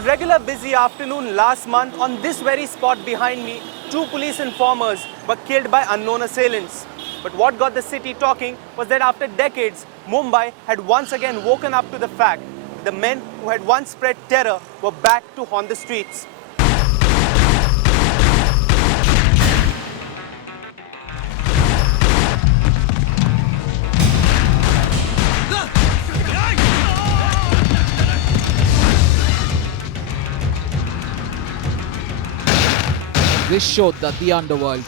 regular busy afternoon last month, on this very spot behind me, two police informers were killed by unknown assailants. But what got the city talking was that after decades, Mumbai had once again woken up to the fact that the men who had once spread terror were back to haunt the streets. This showed that the underworld,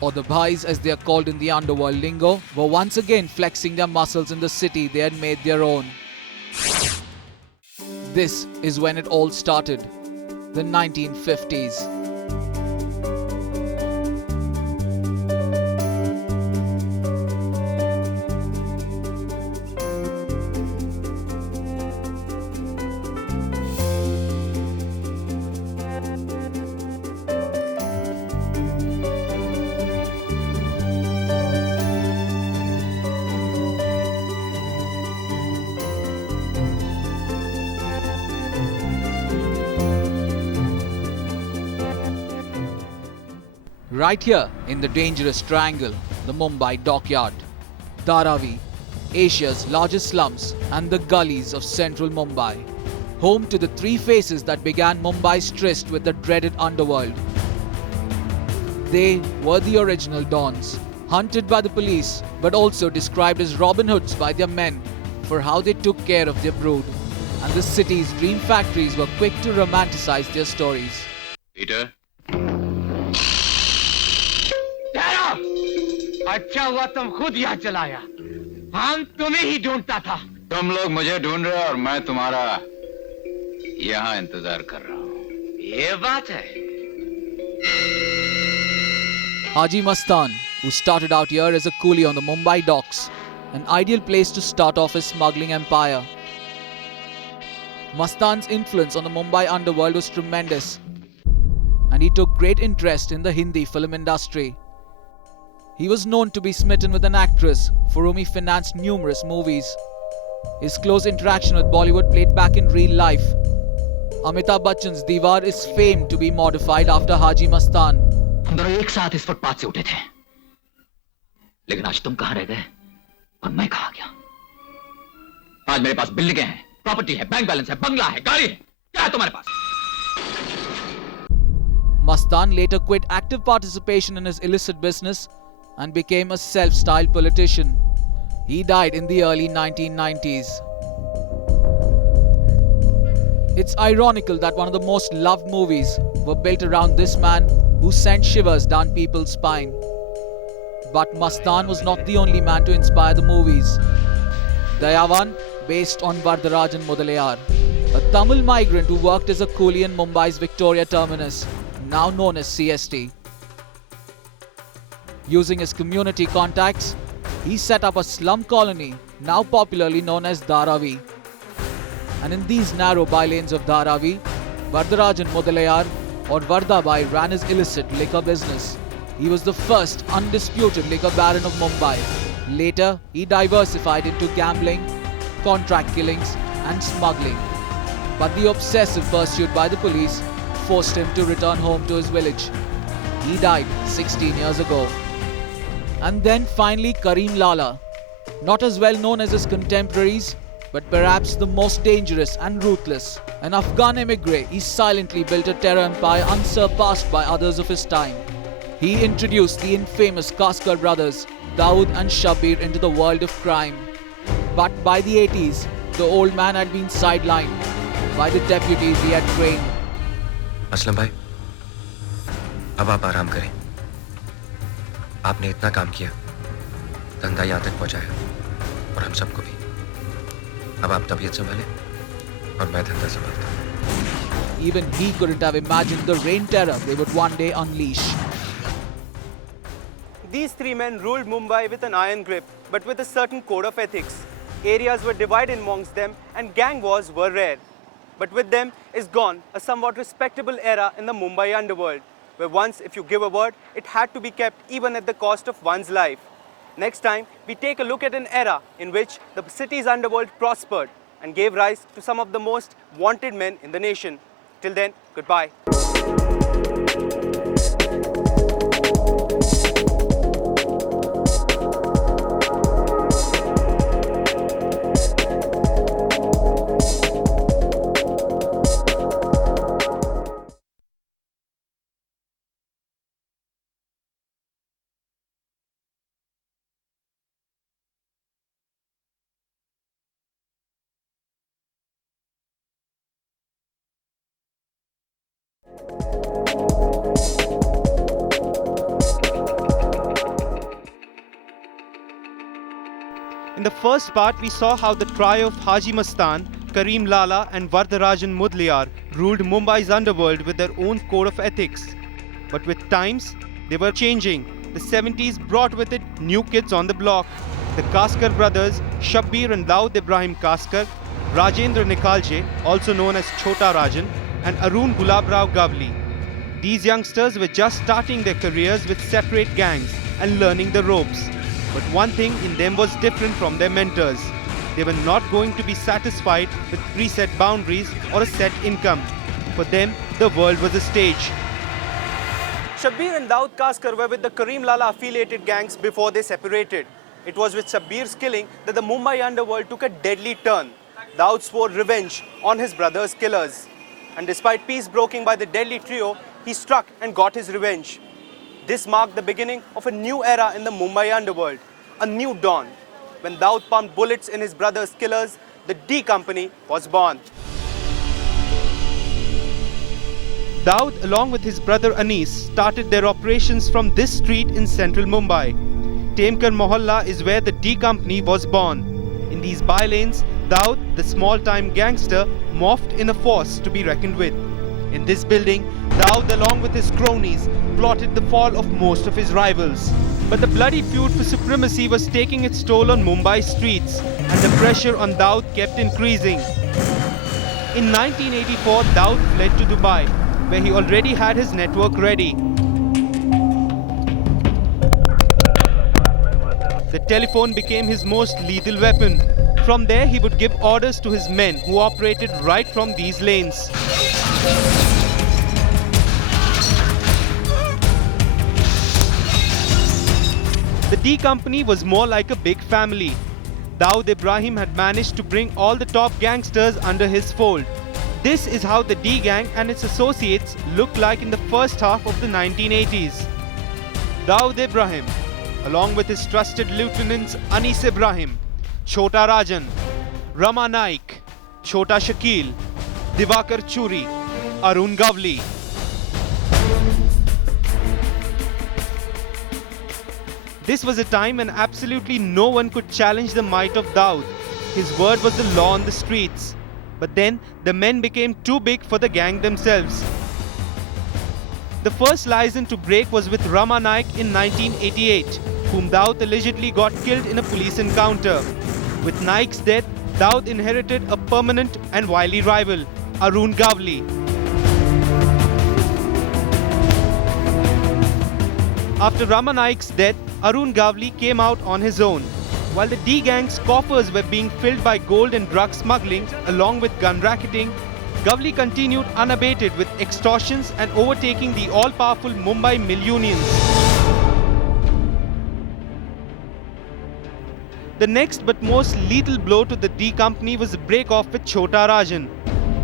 or the bhais as they are called in the underworld lingo, were once again flexing their muscles in the city they had made their own. This is when it all started, the 1950s. Right here in the dangerous triangle, the Mumbai dockyard, Dharavi, Asia's largest slums and the gullies of central Mumbai, home to the three faces that began Mumbai's tryst with the dreaded underworld. They were the original dons, hunted by the police but also described as Robin Hoods by their men for how they took care of their brood, and the city's dream factories were quick to romanticize their stories. Peter? अच्छा हुआ तुम खुद यहाँ चलाया। हम तुम्हें ही ढूंढता था। तुम लोग मुझे ढूंढ रहे हो और मैं तुम्हारा यहाँ इंतजार कर रहा हूँ। ये बात है। Haji Mastan, who started out here as a coolie on the Mumbai docks, an ideal place to start off his smuggling empire. Mastan's influence on the Mumbai underworld was tremendous, and he took great interest in the Hindi film industry. He was known to be smitten with an actress for whom he financed numerous movies. His close interaction with Bollywood played back in real life. Amitabh Bachchan's Diwar is famed to be modified after Haji Mastan. हम दोनों एक साथ इस footpath से उठे थे, लेकिन आज तुम कहां रह गए और मैं कहां गया? आज मेरे पास बिल्डिंगें हैं, प्रॉपर्टी है, बैंक बैलेंस है, बंगला है, गाड़ी है, क्या है तुम्हारे पास? Mastan later quit active participation in his illicit business and became a self-styled politician. He died in the early 1990s. It's ironical that one of the most loved movies were built around this man who sent shivers down people's spine. But Mastan was not the only man to inspire the movies. Dayavan, based on Vardarajan Mudalayar, a Tamil migrant who worked as a coolie in Mumbai's Victoria terminus, now known as CST. Using his community contacts, he set up a slum colony, now popularly known as Dharavi. And in these narrow bylanes of Dharavi, Vardarajan Mudalayar or Vardabai ran his illicit liquor business. He was the first undisputed liquor baron of Mumbai. Later, he diversified into gambling, contract killings and smuggling. But the obsessive pursuit by the police forced him to return home to his village. He died 16 years ago. And then finally Karim Lala, not as well known as his contemporaries, but perhaps the most dangerous and ruthless. An Afghan emigre, he silently built a terror empire unsurpassed by others of his time. He introduced the infamous Kaskar brothers, Dawood and Shabir, into the world of crime. But by the 80s, the old man had been sidelined by the deputies he had trained. Aslam भाई, अब आप आराम करें। आपने इतना काम किया, धंधा यहाँ तक पहुँचाया और हम सबको भी। अब आप तबीयत संभालें और मैं धंधा संभालता हूँ। Even he couldn't have imagined the rain terror they would one day unleash. These three men ruled Mumbai with an iron grip, but with a certain code of ethics. Areas were divided amongst them and gang wars were rare. But with them is gone a somewhat respectable era in the Mumbai underworld, where once if you give a word, it had to be kept even at the cost of one's life. Next time, we take a look at an era in which the city's underworld prospered and gave rise to some of the most wanted men in the nation. Till then, goodbye. In the first part, we saw how the trio of Haji Mastan, Karim Lala and Vardarajan Mudliar ruled Mumbai's underworld with their own code of ethics. But with times, they were changing. The 70s brought with it new kids on the block. The Kaskar brothers, Shabbir and Daud Ibrahim Kaskar, Rajendra Nikalje, also known as Chota Rajan, and Arun Gulabrao Gavli. These youngsters were just starting their careers with separate gangs and learning the ropes. But one thing in them was different from their mentors. They were not going to be satisfied with preset boundaries or a set income. For them, the world was a stage. Shabbir and Daud Kaskar were with the Karim Lala affiliated gangs before they separated. It was with Shabbir's killing that the Mumbai underworld took a deadly turn. Daud swore revenge on his brother's killers. And despite peace broken by the deadly trio, he struck and got his revenge. This marked the beginning of a new era in the Mumbai underworld, a new dawn. When Daud pumped bullets in his brother's killers, the D Company was born. Daud, along with his brother Anis, started their operations from this street in central Mumbai. Temkar Mohalla is where the D Company was born. In these by-lanes, Daud, the small-time gangster, morphed in a force to be reckoned with. In this building, Daud, along with his cronies, plotted the fall of most of his rivals. But the bloody feud for supremacy was taking its toll on Mumbai streets, and the pressure on Daud kept increasing. In 1984, Daud fled to Dubai, where he already had his network ready. The telephone became his most lethal weapon. From there, he would give orders to his men who operated right from these lanes. The D Company was more like a big family. Daud Ibrahim had managed to bring all the top gangsters under his fold. This is how the D Gang and its associates looked like in the first half of the 1980s. Daud Ibrahim, along with his trusted lieutenants Anis Ibrahim, Chota Rajan, Rama Naik, Chota Shakil, Divakar Churi, Arun Gavli. This was a time when absolutely no one could challenge the might of Daud. His word was the law on the streets. But then, the men became too big for the gang themselves. The first license to break was with Rama Naik in 1988, whom Daud allegedly got killed in a police encounter. With Naik's death, Daud inherited a permanent and wily rival, Arun Gavli. After Rama Naik's death, Arun Gavli came out on his own. While the D Gang's coffers were being filled by gold and drug smuggling along with gun racketing, Gavli continued unabated with extortions and overtaking the all-powerful Mumbai Millionians. The next but most lethal blow to the D Company was a break-off with Chota Rajan.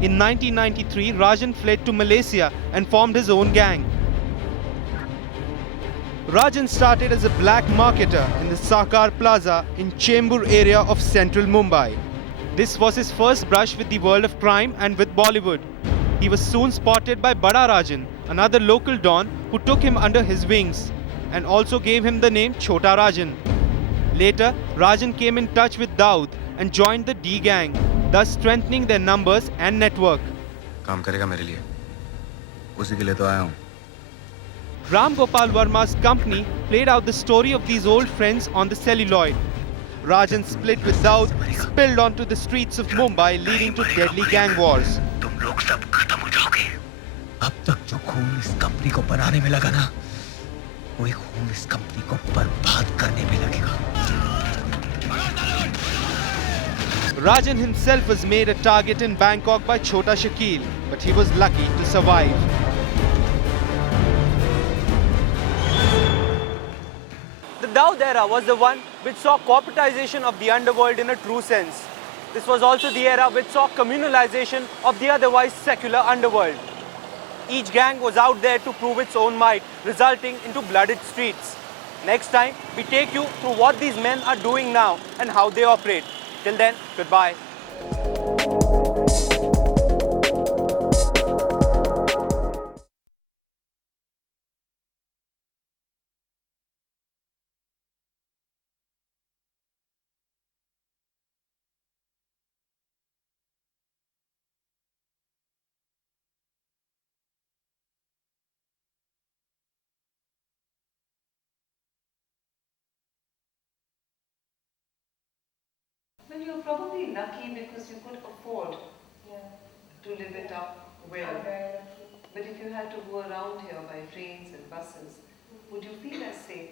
In 1993, Rajan fled to Malaysia and formed his own gang. Rajan started as a black marketer in the Sakar Plaza in Chembur area of central Mumbai. This was his first brush with the world of crime and with Bollywood. He was soon spotted by Bada Rajan, another local don who took him under his wings and also gave him the name Chota Rajan. Later, Rajan came in touch with Daud and joined the D Gang, thus strengthening their numbers and network. काम करेगा मेरे लिए उसी के लिए तो आया हूँ Ram Gopal Verma's company played out the story of these old friends on the celluloid. Rajan split with Daud, spilled onto the streets of Mumbai, leading to deadly gang wars. तुम लोग सब खत्म हो जाओगे। अब तक जो खून इस कंपनी को बनाने में लगा ना, वही खून इस कंपनी को बर्बाद करने में लगेगा। Rajan himself was made a target in Bangkok by Chota Shakil. but he was lucky to survive. The Daud era was the one which saw corporatization of the underworld in a true sense. This was also the era which saw communalization of the otherwise secular underworld. Each gang was out there to prove its own might, resulting into blooded streets. Next time, we take you through what these men are doing now and how they operate. Till then, goodbye. Well, you're probably lucky because you could afford to live it up well. I'm very lucky. But if you had to go around here by trains and buses, would you feel as safe?